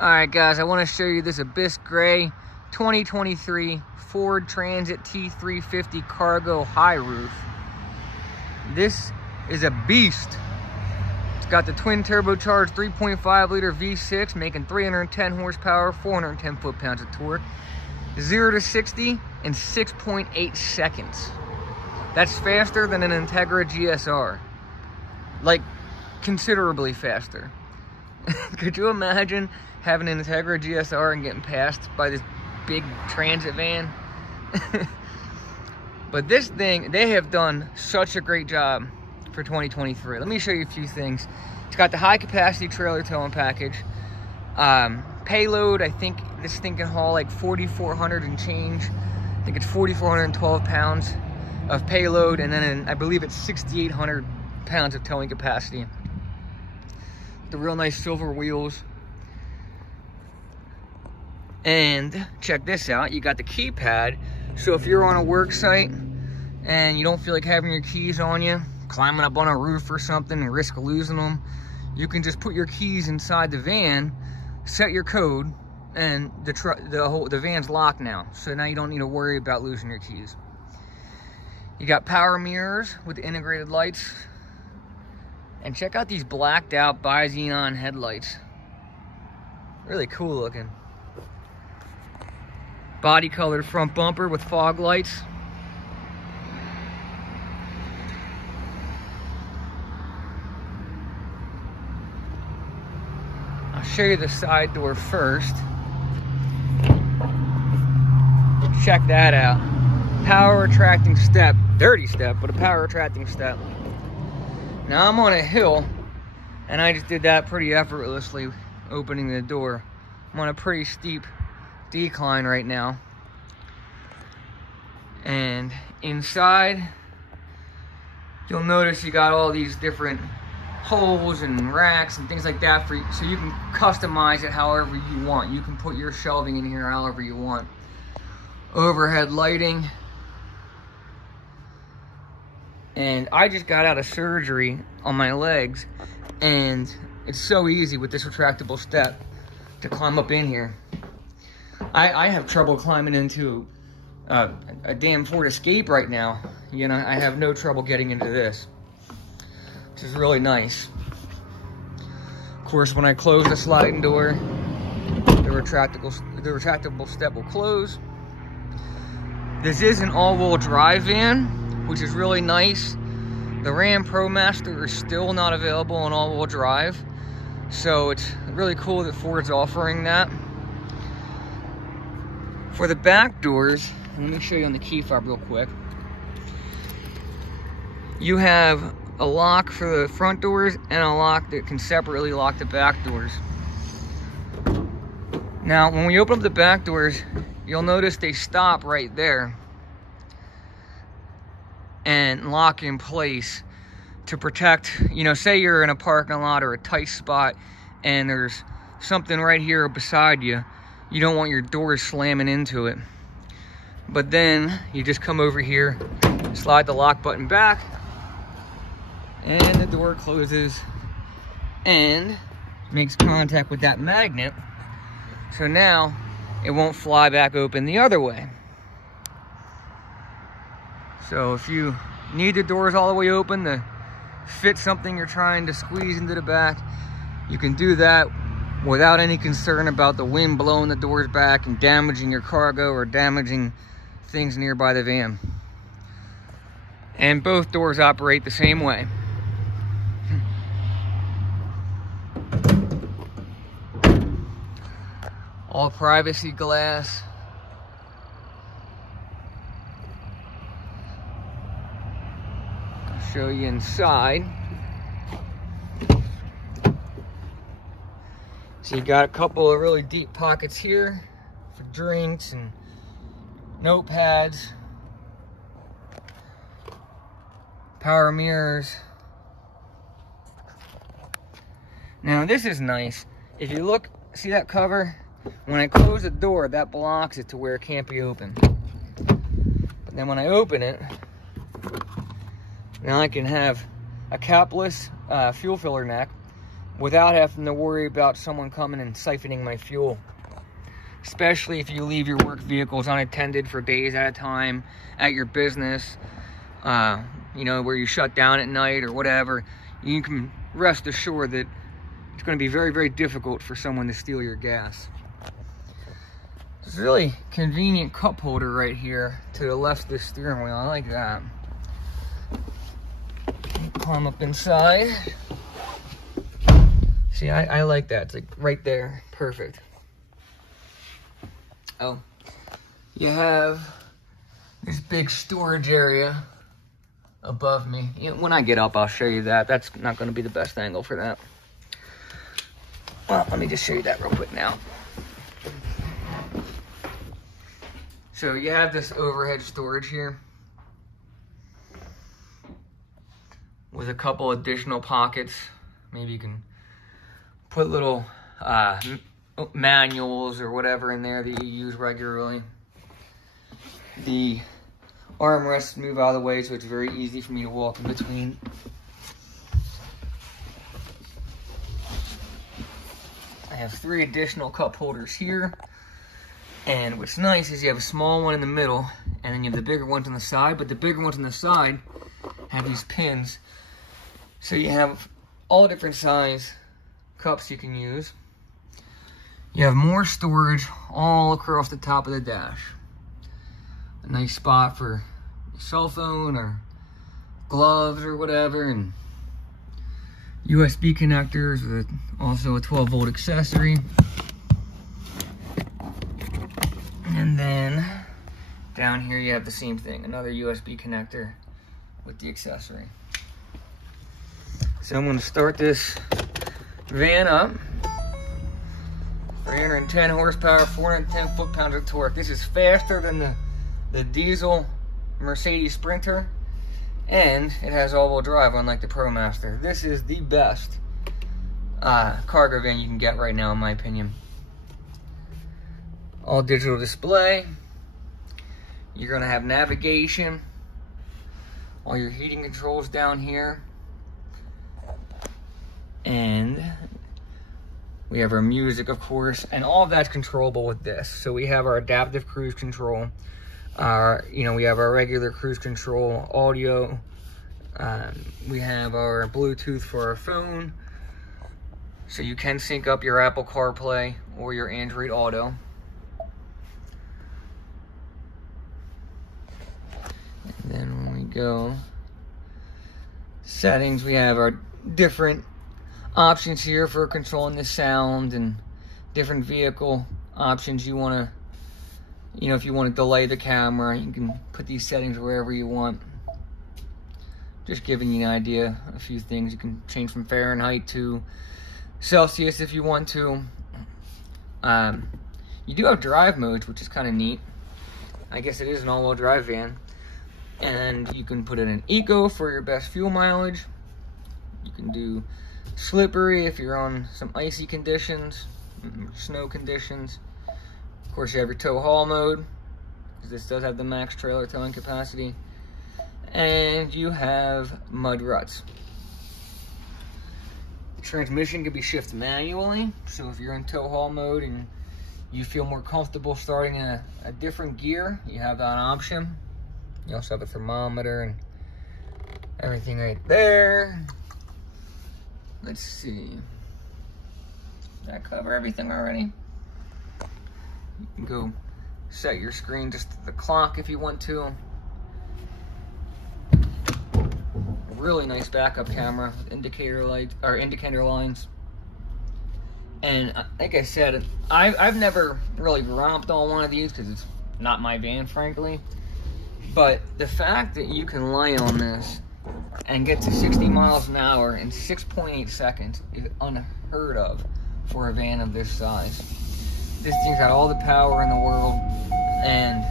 Alright guys, I want to show you this Abyss Gray 2023 Ford Transit T350 cargo high roof. This is a beast. It's got the twin turbocharged 3.5 liter V6 making 310 horsepower, 410 foot-pounds of torque. 0 to 60 in 6.8 seconds. That's faster than an Integra GSR. Like, considerably faster. Could you imagine having an Integra GSR and getting passed by this big transit van? But this thing, they have done such a great job for 2023. Let me show you a few things. It's got the high capacity trailer towing package. Payload, I think this thing can haul like 4,400 and change. I think it's 4,412 pounds of payload, and then I believe it's 6,800 pounds of towing capacity. The real nice silver wheels. And check this out, you got the keypad. So if you're on a work site and you don't feel like having your keys on you, climbing up on a roof or something and risk losing them, you can just put your keys inside the van, set your code, and the van's locked now. So now you don't need to worry about losing your keys. You got power mirrors with the integrated lights. And check out these blacked out bi-xenon headlights. Really cool looking. Body colored front bumper with fog lights. I'll show you the side door first. Check that out. Power retracting step. Dirty step, but a power retracting step. Now I'm on a hill, and I just did that pretty effortlessly, opening the door. I'm on a pretty steep decline right now. And inside, you'll notice you got all these different holes and racks and things like that so you can customize it however you want. You can put your shelving in here however you want. Overhead lighting. And I just got out of surgery on my legs, and it's so easy with this retractable step to climb up in here. I have trouble climbing into a damn Ford Escape right now. You know, I have no trouble getting into this, which is really nice. Of course, when I close the sliding door, the retractable step will close. This is an all-wheel drive van, which is really nice. The Ram ProMaster is still not available on all-wheel drive, so it's really cool that Ford's offering that. For the back doors, let me show you on the key fob real quick. You have a lock for the front doors and a lock that can separately lock the back doors. Now, when we open up the back doors, you'll notice they stop right there and lock in place to protect, you know, say you're in a parking lot or a tight spot and there's something right here beside you. You don't want your doors slamming into it. But then you just come over here, slide the lock button back, and the door closes and makes contact with that magnet. So now it won't fly back open the other way. So if you need the doors all the way open to fit something you're trying to squeeze into the back, you can do that without any concern about the wind blowing the doors back and damaging your cargo or damaging things nearby the van. And both doors operate the same way. All privacy glass. I'll show you inside. So you got a couple of really deep pockets here for drinks and notepads, power mirrors. Now this is nice. If you look, see that cover? When I close the door, that blocks it to where it can't be opened. But then when I open it, now I can have a capless fuel filler neck without having to worry about someone coming and siphoning my fuel. Especially if you leave your work vehicles unattended for days at a time at your business, you know, where you shut down at night or whatever. You can rest assured that it's going to be very, very difficult for someone to steal your gas. It's a really convenient cup holder right here to the left of the steering wheel. I like that. Climb up inside. See, I like that. It's like right there. Perfect. Oh, you have this big storage area above me. You know, when I get up, I'll show you that. That's not going to be the best angle for that. Well, let me just show you that real quick now. So you have this overhead storage here with a couple additional pockets. Maybe you can put little manuals or whatever in there that you use regularly. The armrests move out of the way, so it's very easy for me to walk in between. I have 3 additional cup holders here, and what's nice is you have a small one in the middle, and then you have the bigger ones on the side, but the bigger ones on the side have these pins, so you have all different size cups you can use. You have more storage all across the top of the dash. A nice spot for your cell phone or gloves or whatever, and USB connectors with also a 12-volt accessory. And then down here you have the same thing, another USB connector with the accessory. So I'm going to start this van up. 310 horsepower, 410 foot-pounds of torque. This is faster than the diesel Mercedes Sprinter, and it has all-wheel drive, unlike the ProMaster. This is the best cargo van you can get right now, in my opinion. All digital display. You're going to have navigation. All your heating controls down here. And we have our music, of course, and all of that's controllable with this. So we have our adaptive cruise control. We have our regular cruise control audio. We have our Bluetooth for our phone. So you can sync up your Apple CarPlay or your Android Auto. And then when we go settings, we have our different options here for controlling the sound and different vehicle options you want to, if you want to delay the camera, you can put these settings wherever you want. Just giving you an idea, a few things. You can change from Fahrenheit to Celsius if you want to. You do have drive modes, which is kind of neat. I guess it is an all-wheel drive van. And you can put it in eco for your best fuel mileage. You can do slippery if you're on some icy conditions, snow conditions. Of course, you have your tow haul mode, because this does have the max trailer towing capacity. And you have mud ruts. The transmission can be shifted manually, so if you're in tow haul mode and you feel more comfortable starting in a different gear, you have that option. You also have a thermometer and everything right there. Let's see. Did I cover everything already? You can go set your screen just to the clock if you want to. Really nice backup camera with indicator lights or indicator lines. And like I said, I've never really romped on one of these because it's not my van, frankly. But the fact that you can lie on this and get to 60 miles an hour in 6.8 seconds is unheard of for a van of this size. This thing's got all the power in the world, and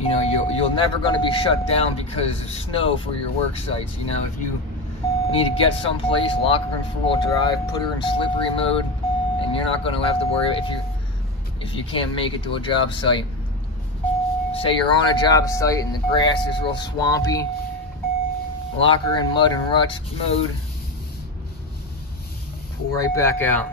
you're never going to be shut down because of snow for your work sites. If you need to get someplace, lock her in four-wheel drive, put her in slippery mode, and you're not going to have to worry if you can't make it to a job site. Say you're on a job site and the grass is real swampy, lock her in mud and ruts mode, pull right back out.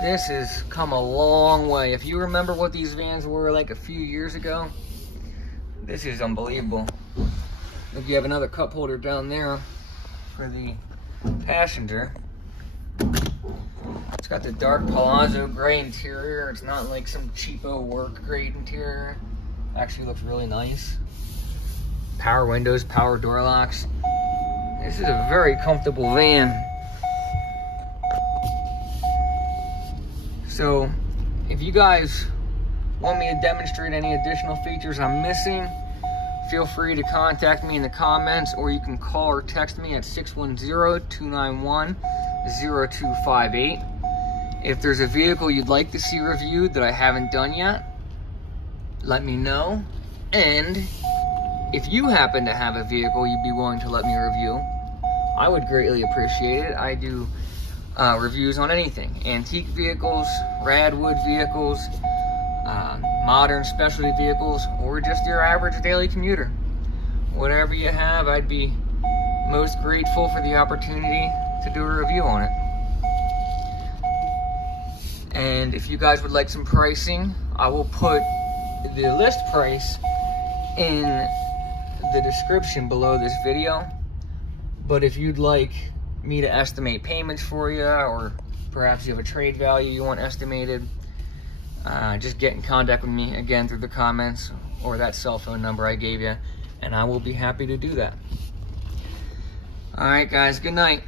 This has come a long way. If you remember what these vans were like a few years ago, this is unbelievable. If you have another cup holder down there for the passenger. It's got the dark palazzo gray interior. It's not like some cheapo work grade interior. Actually looks really nice. Power windows, power door locks. This is a very comfortable van. So if you guys want me to demonstrate any additional features I'm missing, feel free to contact me in the comments, or you can call or text me at 610-291-0258. If there's a vehicle you'd like to see reviewed that I haven't done yet, let me know. And if you happen to have a vehicle you'd be willing to let me review, I would greatly appreciate it. I do reviews on anything. Antique vehicles, Radwood vehicles, modern specialty vehicles, or just your average daily commuter. Whatever you have, I'd be most grateful for the opportunity to do a review on it. And if you guys would like some pricing, I will put the list price in the description below this video. But if you'd like me to estimate payments for you, or perhaps you have a trade value you want estimated, just get in contact with me again through the comments or that cell phone number I gave you, and I will be happy to do that. All right, guys, good night.